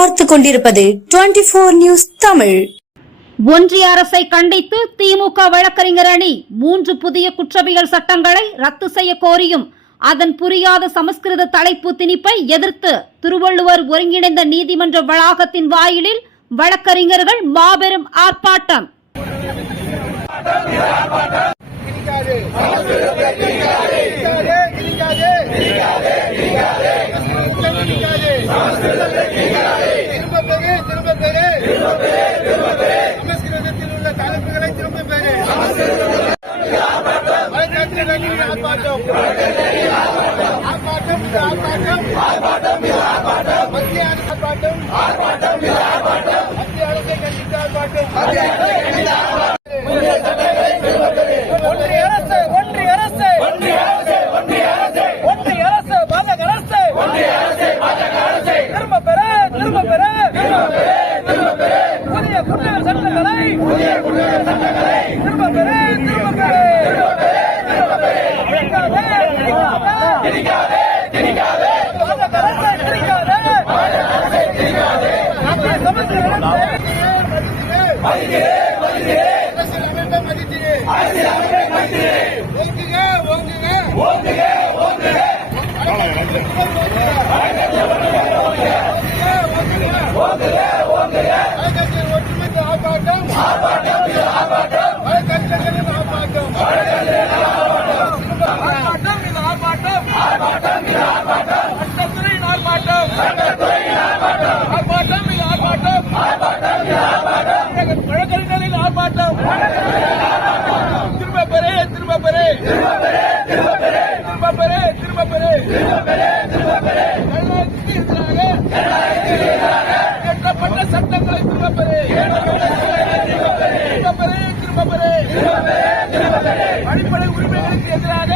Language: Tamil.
பார்த்துக் கொண்டிருப்பது 24 நியூஸ் தமிழ். ஒன்றிய அரசை கண்டித்து திமுக வழக்கறிஞர் அணி 3 புதிய குற்றவியல் சட்டங்களை ரத்து செய்ய கோரியும் அதன் புரியாத சமஸ்கிருத தலைப்பு திணிப்பை எதிர்த்து திருவள்ளுவர் ஒருங்கிணைந்த நீதிமன்ற வளாகத்தின் வாயிலில் வழக்கறிஞர்கள் மாபெரும் ஆர்ப்பாட்டம். அடிப்படை உரிமைகளுக்கு எதிராக